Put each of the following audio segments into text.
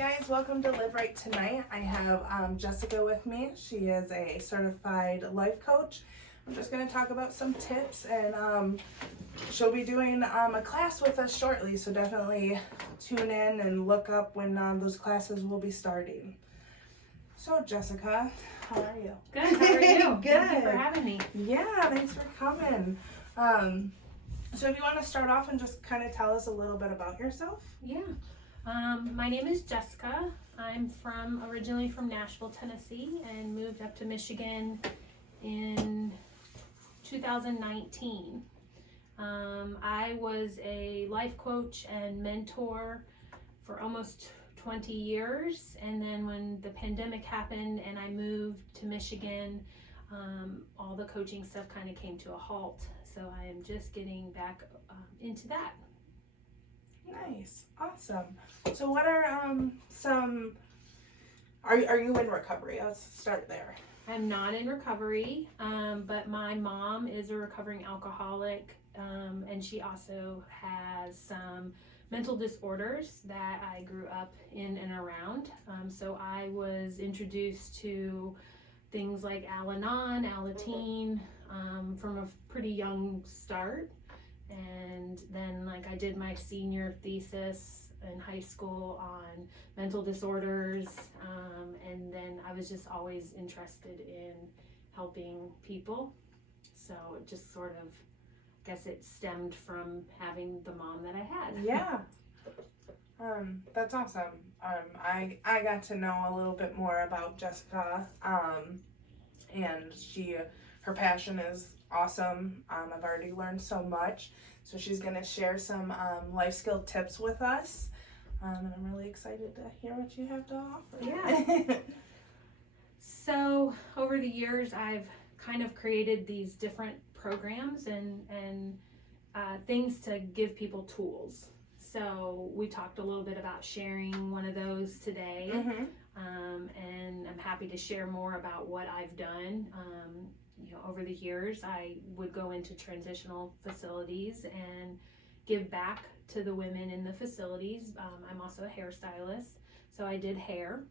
guys, welcome to Live Rite Tonight. I have Jessica with me. She is a certified life coach. I'm just going to talk about some tips, and she'll be doing a class with us shortly, so definitely tune in and look up when those classes will be starting. So Jessica, how are you? Good, how are you? Good. Thank you for having me. Yeah, thanks for coming. So if you want to start off and just kind of tell us a little bit about yourself. Yeah. My name is Jessica. I'm originally from Nashville, Tennessee, and moved up to Michigan in 2019. I was a life coach and mentor for almost 20 years, and then when the pandemic happened and I moved to Michigan, all the coaching stuff kind of came to a halt. So I am just getting back into that. Nice, awesome. So what are are you in recovery? Let's start there. I'm not in recovery, but my mom is a recovering alcoholic, and she also has some mental disorders that I grew up in and around. So I was introduced to things like Al-Anon, Alateen, from a pretty young start. And then I did my senior thesis in high school on mental disorders, and then I was just always interested in helping people. So it just sort of, I guess it stemmed from having the mom that I had. Yeah. That's awesome. I got to know a little bit more about Jessica, and her passion is awesome. I've already learned so much, so she's going to share some life skill tips with us, and I'm really excited to hear what you have to offer. Yeah. So over the years, I've kind of created these different programs and things to give people tools. So we talked a little bit about sharing one of those today, and I'm happy to share more about what I've done. Over the years, I would go into transitional facilities and give back to the women in the facilities. I'm also a hairstylist, so I did hair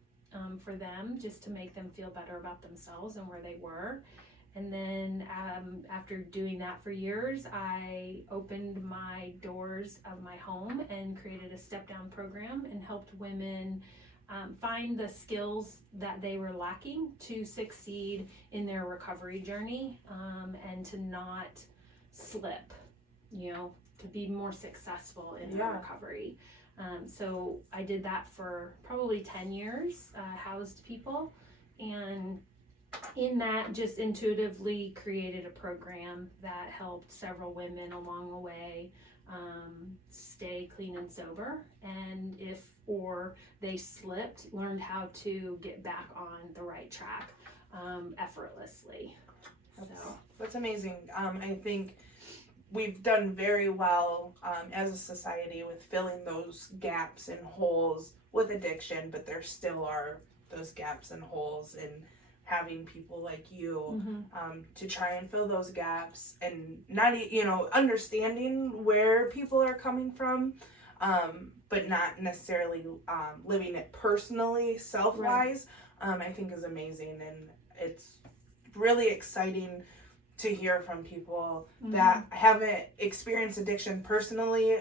for them just to make them feel better about themselves and where they were. And then after doing that for years, I opened my doors of my home and created a step-down program and helped women find the skills that they were lacking to succeed in their recovery journey, and to not slip, to be more successful in their recovery. So I did that for probably 10 years, housed people, and in that just intuitively created a program that helped several women along the way stay clean and sober, and if they slipped, learned how to get back on the right track effortlessly. That's amazing. I think we've done very well as a society with filling those gaps and holes with addiction, but there still are those gaps and holes in having people like you to try and fill those gaps, and not understanding where people are coming from, but not necessarily living it personally, self-wise. Right. I think is amazing, and it's really exciting to hear from people that haven't experienced addiction personally,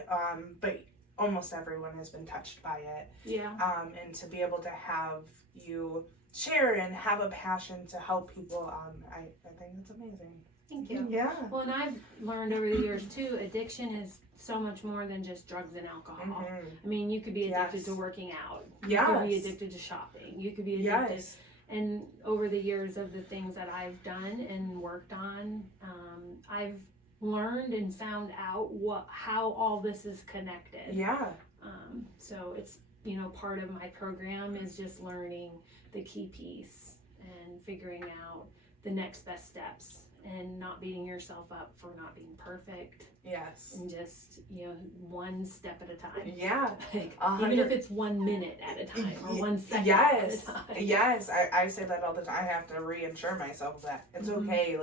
but almost everyone has been touched by it. Yeah. And to be able to have you share and have a passion to help people, I think it's amazing. Thank you. Yeah. Well, and I've learned over the years too, addiction is so much more than just drugs and alcohol. I mean, you could be addicted to working out. You could be addicted to shopping. You could be addicted. Yes. And over the years of the things that I've done and worked on, I've learned and found out how all this is connected. Yeah. So it's, part of my program is just learning the key piece and figuring out the next best steps and not beating yourself up for not being perfect. Yes. And just, one step at a time. Yeah. Even if it's 1 minute at a time or 1 second at a time. Yes. I say that all the time. I have to reassure myself that it's okay.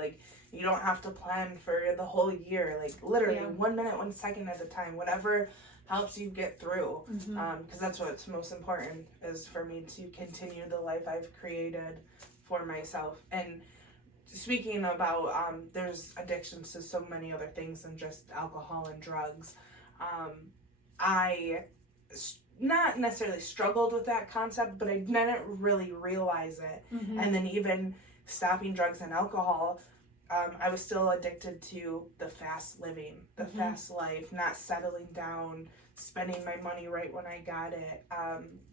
You don't have to plan for the whole year. Literally 1 minute, 1 second at a time. Whatever helps you get through. Mm-hmm. Because that's what's most important, is for me to continue the life I've created for myself. And speaking about, there's addictions to so many other things than just alcohol and drugs. I not necessarily struggled with that concept, but I didn't really realize it. Mm-hmm. And then even stopping drugs and alcohol, I was still addicted to the fast living, the Mm-hmm. fast life, not settling down, spending my money right when I got it.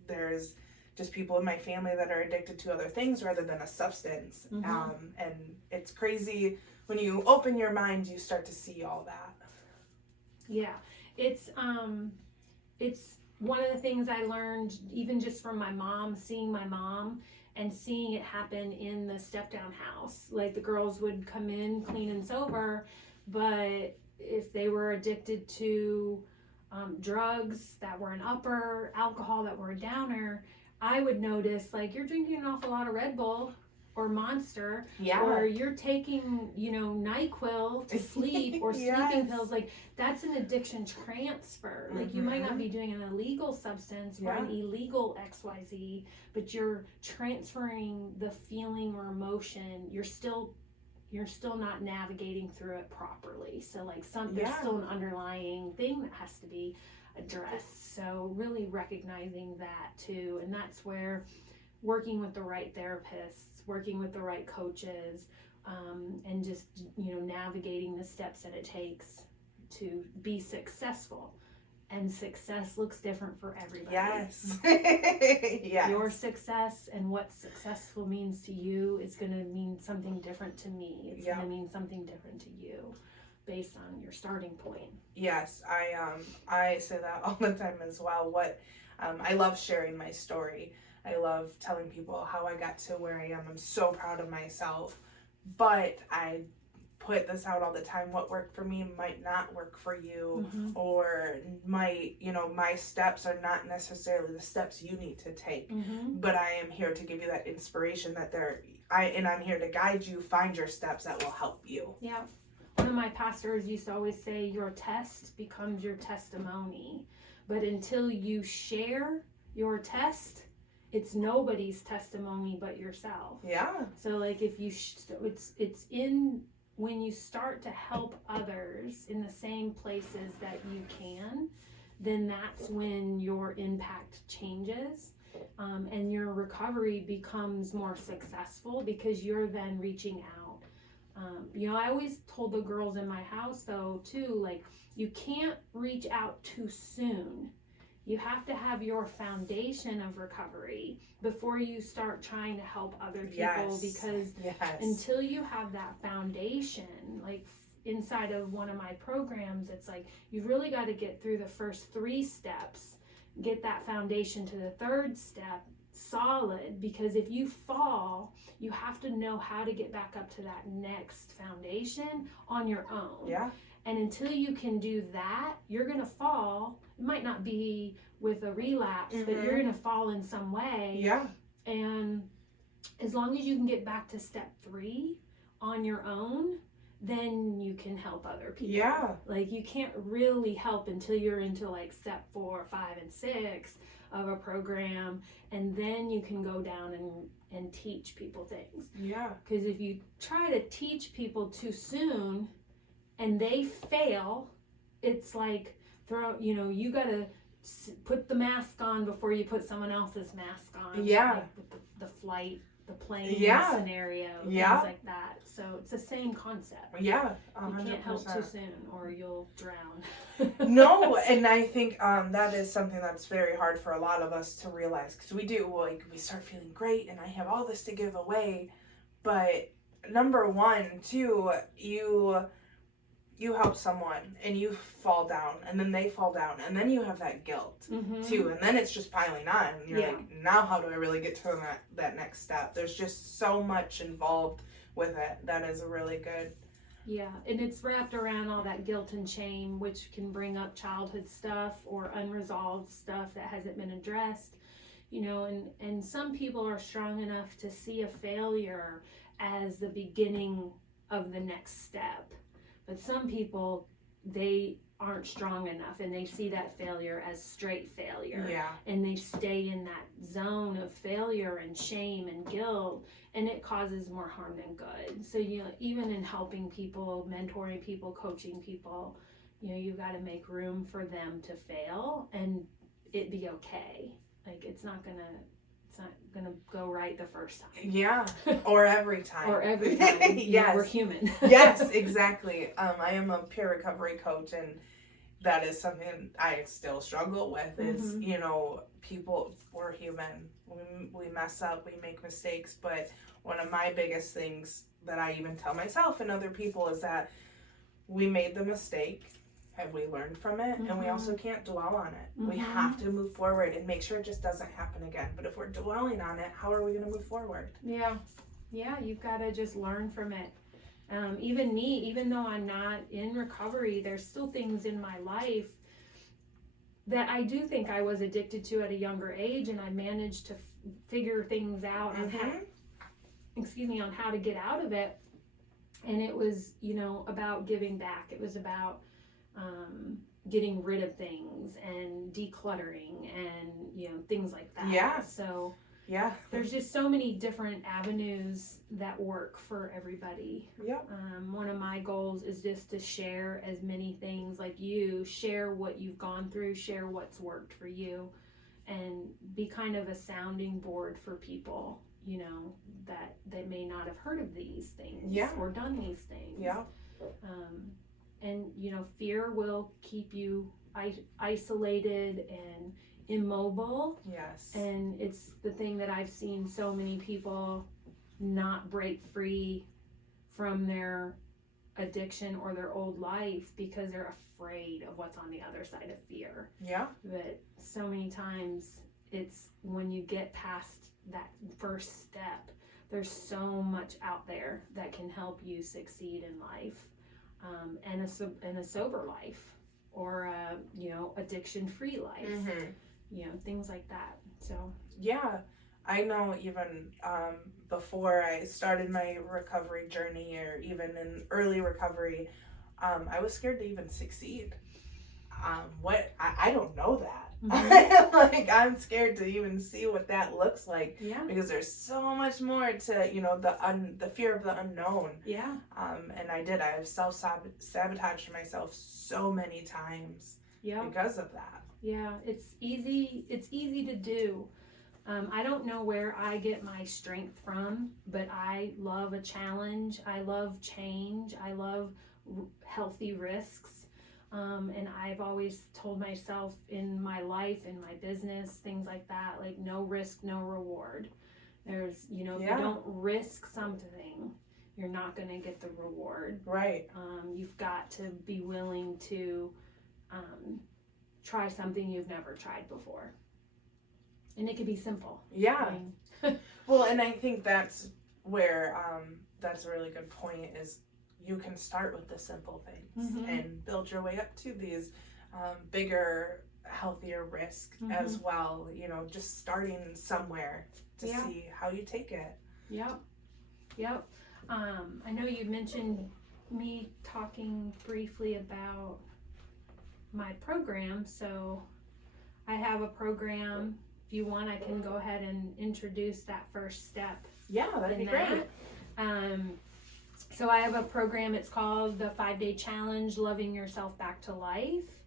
There's just people in my family that are addicted to other things rather than a substance. Mm-hmm. And it's crazy when you open your mind, you start to see all that. Yeah, it's one of the things I learned even just from my mom, seeing my mom and seeing it happen in the step down house. Like the girls would come in clean and sober, but if they were addicted to drugs that were an upper, alcohol that were a downer, I would notice, like, you're drinking an awful lot of Red Bull or Monster, or you're taking, NyQuil to sleep, or sleeping pills. Like, that's an addiction transfer. Like, you might not be doing an illegal substance or an illegal XYZ, but you're transferring the feeling or emotion. You're still not navigating through it properly. So, like, there's still an underlying thing that has to be addressed. So really recognizing that too, and that's where working with the right therapists, working with the right coaches, and just navigating the steps that it takes to be successful. And success looks different for everybody. Yes. Your success and what successful means to you is going to mean something different to me. It's going to mean something different to you based on your starting point. Yes, I say that all the time as well. I love sharing my story. I love telling people how I got to where I am. I'm so proud of myself. But I put this out all the time. What worked for me might not work for you, or my steps are not necessarily the steps you need to take. But I am here to give you that inspiration that I'm here to guide you, find your steps that will help you. Yeah. One of my pastors used to always say, your test becomes your testimony. But until you share your test, it's nobody's testimony but yourself. Yeah. So like if you, it's in when you start to help others in the same places that you can, then that's when your impact changes. And your recovery becomes more successful because you're then reaching out. I always told the girls in my house though too, like, you can't reach out too soon. You have to have your foundation of recovery before you start trying to help other people, because until you have that foundation, like inside of one of my programs, it's like you've really got to get through the first 3 steps, get that foundation to the 3rd step solid, because if you fall, you have to know how to get back up to that next foundation on your own. Yeah. And until you can do that, you're going to fall. It might not be with a relapse, but you're going to fall in some way. Yeah. And as long as you can get back to step 3 on your own, then you can help other people. Yeah. Like, you can't really help until you're into like step 4, 5, and 6 of a program, and then you can go down and teach people things. Yeah. Because if you try to teach people too soon and they fail, it's like you gotta put the mask on before you put someone else's mask on. Yeah. Like with the flight, the plane scenario, things like that. So it's the same concept. Yeah, 100%. You can't help too soon or you'll drown. No, and I think that is something that's very hard for a lot of us to realize, because we start feeling great and I have all this to give away, but number 1, too, you help someone and you fall down and then they fall down and then you have that guilt too, and then it's just piling on. You're like, now how do I really get to that next step? There's just so much involved with it. That is really good. Yeah, and it's wrapped around all that guilt and shame, which can bring up childhood stuff or unresolved stuff that hasn't been addressed. And some people are strong enough to see a failure as the beginning of the next step. But some people, they aren't strong enough, and they see that failure as straight failure. Yeah. And they stay in that zone of failure and shame and guilt, and it causes more harm than good. So, you know, even in helping people, mentoring people, coaching people, you know, you've got to make room for them to fail and it be okay. Like, it's not gonna go right the first time. Yeah. Or every time. Or every time. Yes. You know, we're human. Yes, exactly. I am a peer recovery coach, and that is something I still struggle with is, you know, we're human. We mess up, we make mistakes, but one of my biggest things that I even tell myself and other people is that we made the mistake and we learned from it, and we also can't dwell on it. We have to move forward and make sure it just doesn't happen again. But if we're dwelling on it, how are we going to move forward? Yeah, you've got to just learn from it. Even me, even though I'm not in recovery, there's still things in my life that I do think I was addicted to at a younger age, and I managed to figure things out on how to get out of it. And it was, you know, about giving back. It was about getting rid of things and decluttering and, you know, things like that. Yeah. So yeah, there's just so many different avenues that work for everybody. Yep. One of my goals is just to share as many things, like you share what you've gone through, share what's worked for you, and be kind of a sounding board for people, you know, that they may not have heard of these things or done these things. Yeah. And, you know, fear will keep you isolated and immobile. Yes. And it's the thing that I've seen so many people not break free from their addiction or their old life because they're afraid of what's on the other side of fear. Yeah. But so many times it's when you get past that first step, there's so much out there that can help you succeed in life. And a sober life, or a, you know, addiction-free life, you know, things like that. So yeah, I know even before I started my recovery journey, or even in early recovery, I was scared to even succeed. I don't know that. Like, I'm scared to even see what that looks like. Yeah. Because there's so much more to, you know, the fear of the unknown. Yeah. And I've self-sabotaged myself so many times because of that. Yeah, it's easy to do. I don't know where I get my strength from, but I love a challenge. I love change. I love healthy risks. And I've always told myself in my life, in my business, things like that, like no risk, no reward. There's, you know, if you don't risk something, you're not going to get the reward. Right. You've got to be willing to try something you've never tried before. And it could be simple. Yeah. Well, and I think that's where, that's a really good point, is you can start with the simple things and build your way up to these bigger, healthier risks as well. You know, just starting somewhere to see how you take it. Yep. I know you mentioned me talking briefly about my program, so I have a program. If you want, I can go ahead and introduce that first step. Yeah, that'd be great. So I have a program, it's called the 5-Day Challenge, Loving Yourself Back to Life.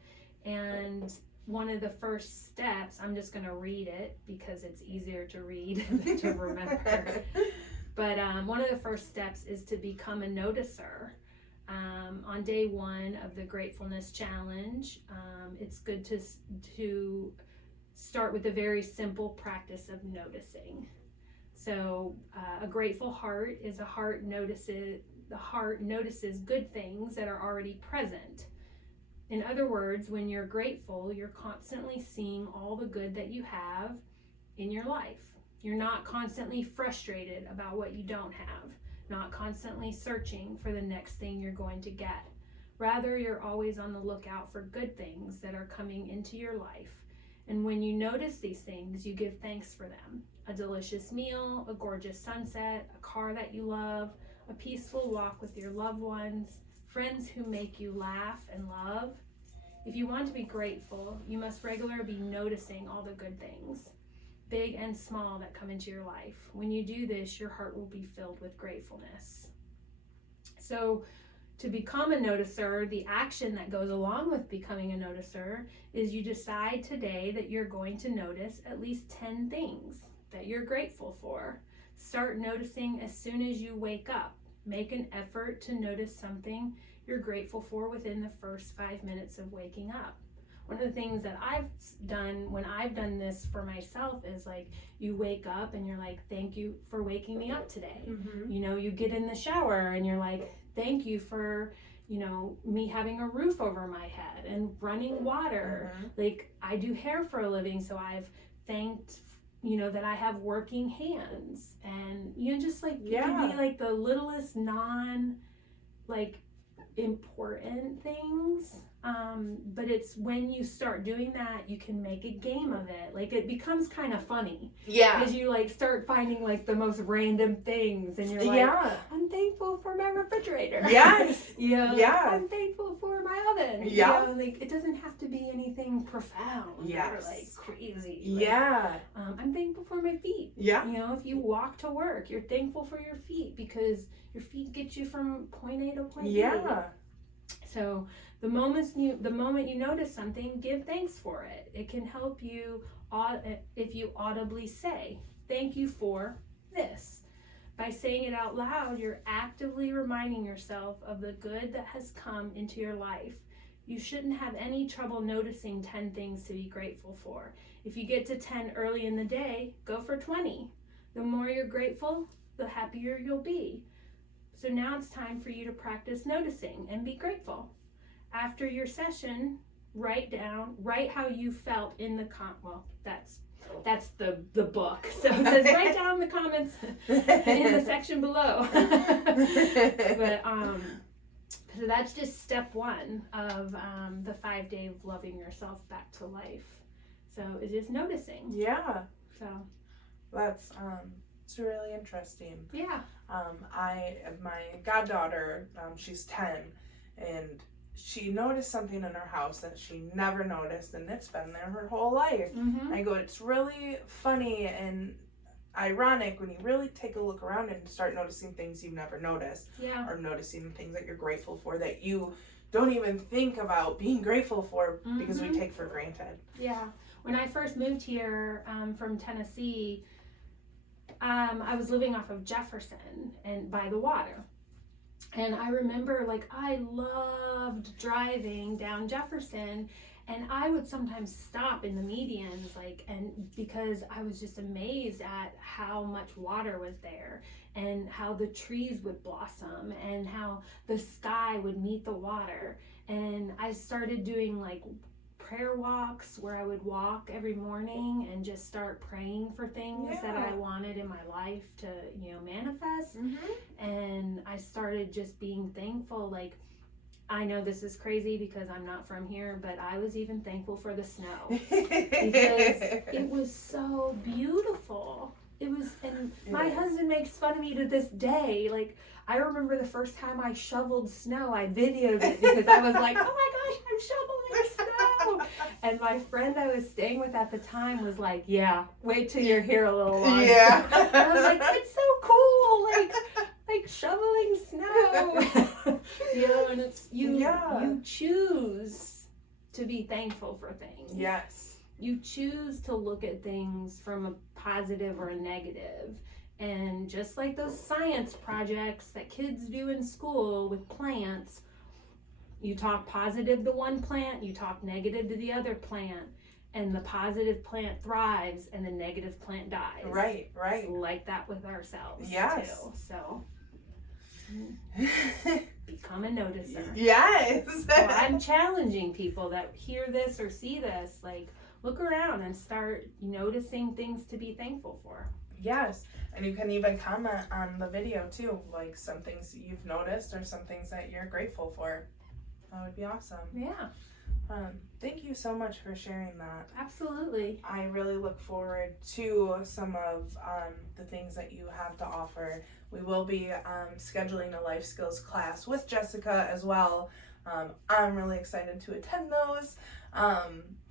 And one of the first steps, I'm just going to read it because it's easier to read than to remember. But one of the first steps is to become a noticer. On day 1 of the Gratefulness Challenge, it's good to start with a very simple practice of noticing. So a grateful heart is the heart notices good things that are already present. In other words, when you're grateful, you're constantly seeing all the good that you have in your life. You're not constantly frustrated about what you don't have, not constantly searching for the next thing you're going to get. Rather, you're always on the lookout for good things that are coming into your life. And when you notice these things, you give thanks for them. A delicious meal, a gorgeous sunset, a car that you love, a peaceful walk with your loved ones, friends who make you laugh and love. If you want to be grateful, you must regularly be noticing all the good things, big and small, that come into your life. When you do this, your heart will be filled with gratefulness. So to become a noticer, the action that goes along with becoming a noticer is you decide today that you're going to notice at least 10 things that you're grateful for. Start noticing as soon as you wake up. Make an effort to notice something you're grateful for within the first 5 minutes of waking up. One of the things that I've done when I've done this for myself is like, you wake up and you're like, thank you for waking me up today. Mm-hmm. You know, you get in the shower and you're like, thank you for, you know, me having a roof over my head and running water. Mm-hmm. Like, I do hair for a living, so I've thanked, you know, that I have working hands. And, you know, just like, it can be like the littlest like important things. But it's when you start doing that, you can make a game of it. Like, it becomes kind of funny. Yeah. Because you like start finding like the most random things, and you're like, I'm thankful for my refrigerator. Yes. You know, Yeah. like, I'm thankful for my oven. Yeah. You know, like, it doesn't have to be anything profound or like crazy. Like, Yeah. I'm thankful for my feet. Yeah. You know, if you walk to work, you're thankful for your feet because your feet get you from point A to point B. Yeah. So the moment you notice something, give thanks for it. It can help you if you audibly say, thank you for this. By saying it out loud, you're actively reminding yourself of the good that has come into your life. You shouldn't have any trouble noticing 10 things to be grateful for. If you get to 10 early in the day, go for 20. The more you're grateful, the happier you'll be. So now it's time for you to practice noticing and be grateful. After your session, write how you felt in the that's the book. So it says write down the comments in the section below. But so that's just step 1 of the 5-day of loving yourself back to life. So it's just noticing. Yeah. So That's it's really interesting. Yeah. My goddaughter, she's 10, and she noticed something in her house that she never noticed, and it's been there her whole life. Mm-hmm. I go, it's really funny and ironic when you really take a look around and start noticing things you've never noticed. Yeah. Or noticing things that you're grateful for that you don't even think about being grateful for because we take for granted. Yeah. When I first moved here from Tennessee, I was living off of Jefferson and by the water. And I remember, like, I loved driving down Jefferson, and I would sometimes stop in the medians, like, and because I was just amazed at how much water was there and how the trees would blossom and how the sky would meet the water. And I started doing like prayer walks where I would walk every morning and just start praying for things that I wanted in my life to, you know, manifest. Mm-hmm. And I started just being thankful. Like, I know this is crazy because I'm not from here, but I was even thankful for the snow because it was so beautiful. It was, and my husband makes fun of me to this day. Like, I remember the first time I shoveled snow, I videoed it because I was like, oh my gosh, I'm shoveling snow. And my friend I was staying with at the time was like, yeah, wait till you're here a little longer. Yeah. I was like, it's so cool, like shoveling snow. You know, and it's, you choose to be thankful for things. Yes. You choose to look at things from a positive or a negative. And just like those science projects that kids do in school with plants, you talk positive to one plant, you talk negative to the other plant, and the positive plant thrives and the negative plant dies. Right. It's like that with ourselves too. So become a noticer. Yes. So I'm challenging people that hear this or see this, like, look around and start noticing things to be thankful for. Yes. And you can even comment on the video too, like some things you've noticed or some things that you're grateful for. That would be awesome. Yeah. Thank you so much for sharing that. Absolutely. I really look forward to some of the things that you have to offer. We will be scheduling a life skills class with Jessica as well I'm really excited to attend those.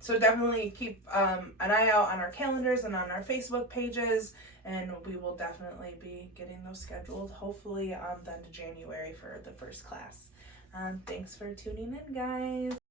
So definitely keep an eye out on our calendars and on our Facebook pages, and we will definitely be getting those scheduled, hopefully the end of January for the first class. Thanks for tuning in, guys.